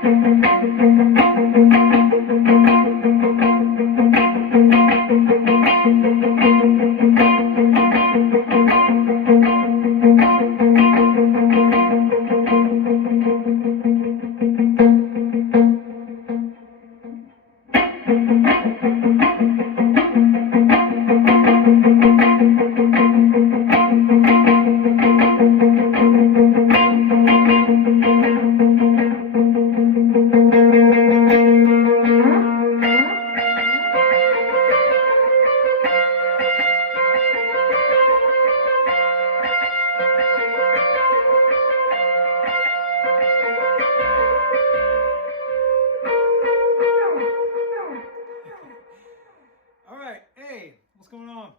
All right, hey, what's going on?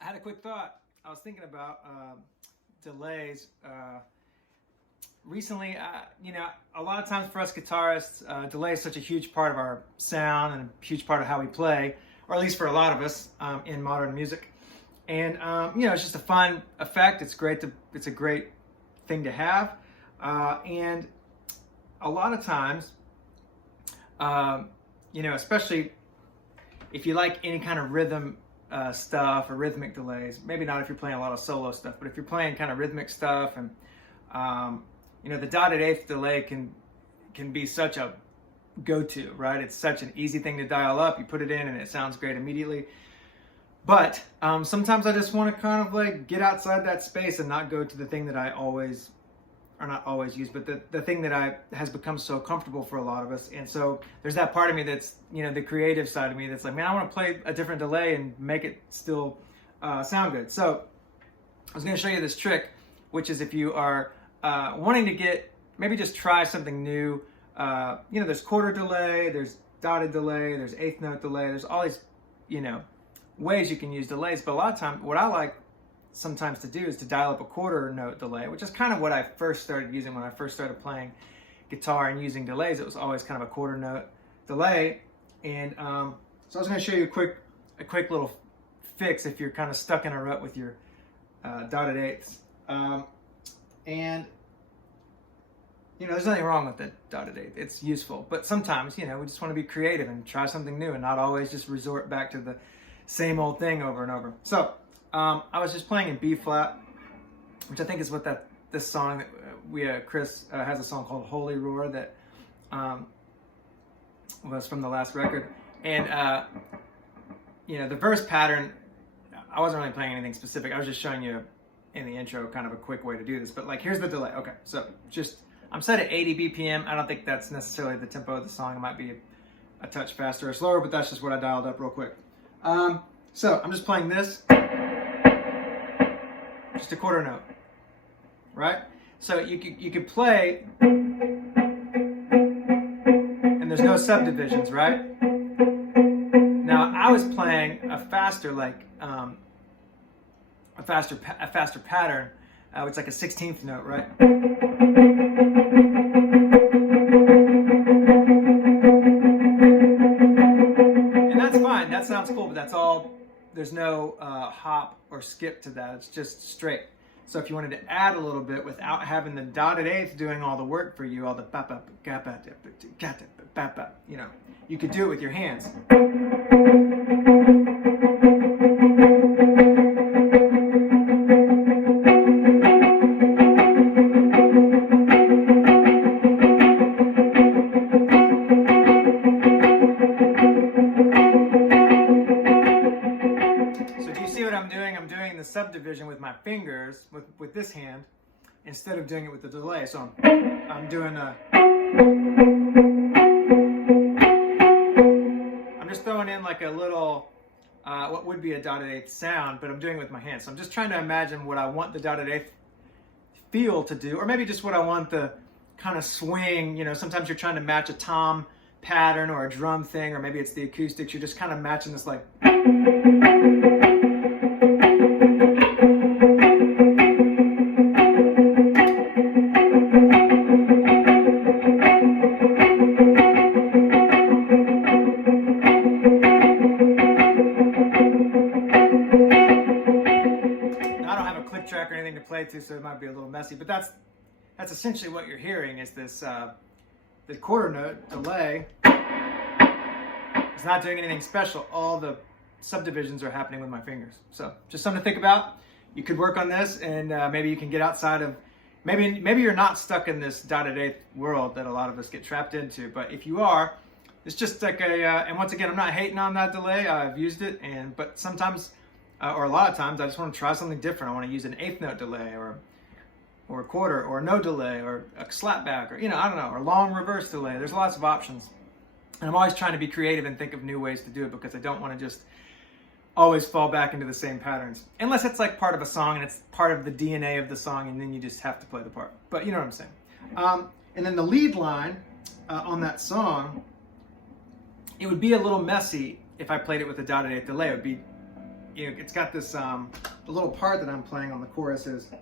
I had a quick thought. I was thinking about delays. Recently, a lot of times for us guitarists, delay is such a huge part of our sound and a huge part of how we play, or at least for a lot of us in modern music. And it's just a fun effect. It's a great thing to have, and a lot of times, especially if you like any kind of rhythm stuff or rhythmic delays, maybe not if you're playing a lot of solo stuff, but if you're playing kind of rhythmic stuff and the dotted eighth delay can be such a go-to, right? It's such an easy thing to dial up. You put it in and it sounds great immediately. But sometimes I just want to kind of like get outside that space and not go to the thing that I always, or not always use, but the thing that has become so comfortable for a lot of us. And so there's that part of me that's, the creative side of me that's like, man, I want to play a different delay and make it still sound good. So I was going to show you this trick, which is if you are wanting to maybe just try something new. There's quarter delay, there's dotted delay, there's eighth note delay, there's all these, ways you can use delays. But a lot of times, what I like sometimes to do is to dial up a quarter note delay, which is kind of what I first started using when I first started playing guitar and using delays. It was always kind of a quarter note delay. And so I was going to show you a quick little fix if you're kind of stuck in a rut with your dotted eighths. And there's nothing wrong with the dotted eighth. It's useful, but sometimes we just want to be creative and try something new and not always just resort back to the same old thing over and over. So I was just playing in B flat, which I think is what this song that Chris has a song called Holy Roar that was from the last record. And the verse pattern, I wasn't really playing anything specific. I was just showing you in the intro kind of a quick way to do this. But like, here's the delay. Okay, so I'm set at 80 BPM. I don't think that's necessarily the tempo of the song. It might be a touch faster or slower, but that's just what I dialed up real quick. So I'm just playing this, just a quarter note, right? So you could play, and there's no subdivisions, right? Now I was playing a faster, a faster pattern, it's like a 16th note, right? And that's fine, that sounds cool, but that's all. There's no hop or skip to that. It's just straight. So if you wanted to add a little bit without having the dotted eighth doing all the work for you, all the bap, you could do it with your hands. The subdivision with my fingers with this hand instead of doing it with the delay. So I'm doing I'm just throwing in like a little what would be a dotted eighth sound, but I'm doing it with my hands. So I'm just trying to imagine what I want the dotted eighth feel to do, or maybe just what I want the kind of swing. Sometimes you're trying to match a tom pattern or a drum thing, or maybe it's the acoustics. You're just kind of matching this like. Track or anything to play to, so it might be a little messy, but that's essentially what you're hearing is this the quarter note delay is not doing anything special. All the subdivisions are happening with my fingers. So just something to think about. You could work on this, and maybe you can get outside of, maybe you're not stuck in this dotted eighth world that a lot of us get trapped into. But if you are, it's just like a, and once again, I'm not hating on that delay. I've used it, but sometimes, or a lot of times, I just want to try something different. I want to use an eighth note delay, or a quarter, or no delay, or a slapback, or I don't know, or long reverse delay. There's lots of options, and I'm always trying to be creative and think of new ways to do it, because I don't want to just always fall back into the same patterns, unless it's like part of a song and it's part of the DNA of the song, and then you just have to play the part. But you know what I'm saying. And then the lead line on that song, it would be a little messy if I played it with a dotted eighth delay. It would be, it's got this, the little part that I'm playing on the chorus is. So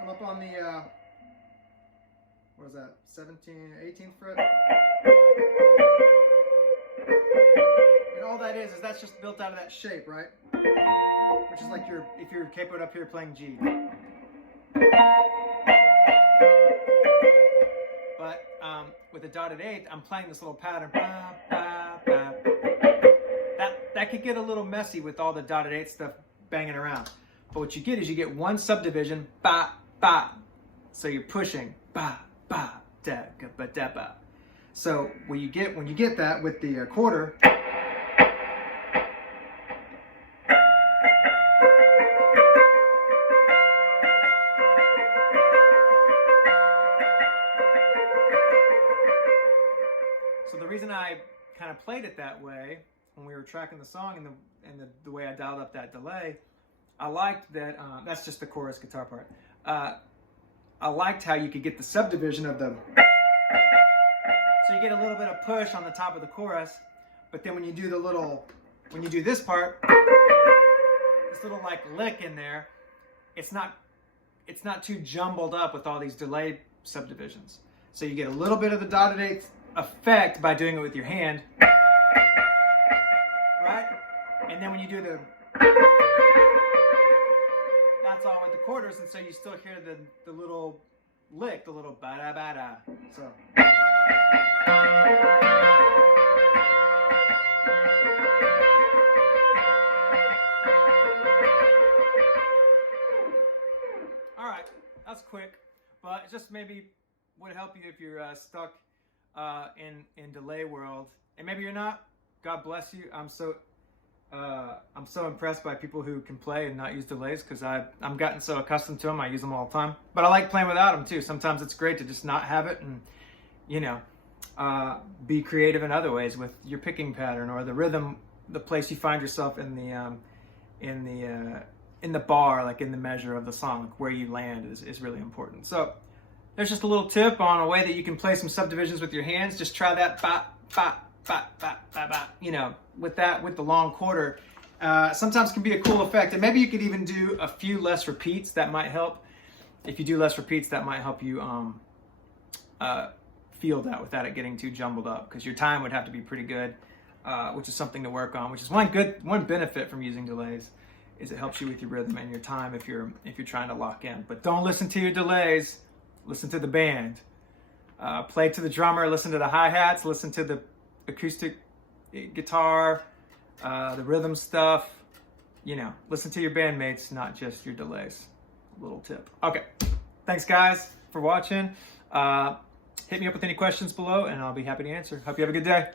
I'm up on the, what is that, 18th fret? And all that is that's just built out of that shape, right? Which is like if you're capoed up here playing G. But with a dotted eighth, I'm playing this little pattern. Ba, ba, ba. That could get a little messy with all the dotted eighth stuff banging around. But what you get is you get one subdivision, ba, ba. So you're pushing, ba, ba, da, ga, ba, da, ba. So when you get that with the quarter, so the reason I kind of played it that way when we were tracking the song and the way I dialed up that delay, I liked that, that's just the chorus guitar part. I liked how you could get the subdivision of the, so you get a little bit of push on the top of the chorus, but then when you do this part, this little like lick in there, it's not too jumbled up with all these delayed subdivisions. So you get a little bit of the dotted eighth effect by doing it with your hand, right? And then when you do that's all with the quarters, and so you still hear the little lick, the little ba-da-ba-da. So. All right, that's quick, but it just maybe would help you if you're stuck in delay world, and maybe you're not. God bless you. I'm so impressed by people who can play and not use delays, because I'm gotten so accustomed to them. I use them all the time, but I like playing without them too. Sometimes it's great to just not have it and be creative in other ways with your picking pattern or the rhythm, the place you find yourself in the bar, like in the measure of the song, like where you land is really important. So there's just a little tip on a way that you can play some subdivisions with your hands. Just try that ba, ba, ba, ba, ba, ba, with the long quarter. Sometimes can be a cool effect. And maybe you could even do a few less repeats. That might help. If you do less repeats, that might help you feel that without it getting too jumbled up, because your time would have to be pretty good, which is something to work on, which is one benefit from using delays, is it helps you with your rhythm and your time if you're trying to lock in. But don't listen to your delays. Listen to the band. Play to the drummer, listen to the hi-hats, listen to the acoustic guitar, the rhythm stuff. Listen to your bandmates, not just your delays. A little tip. Okay, thanks guys for watching. Hit me up with any questions below and I'll be happy to answer. Hope you have a good day.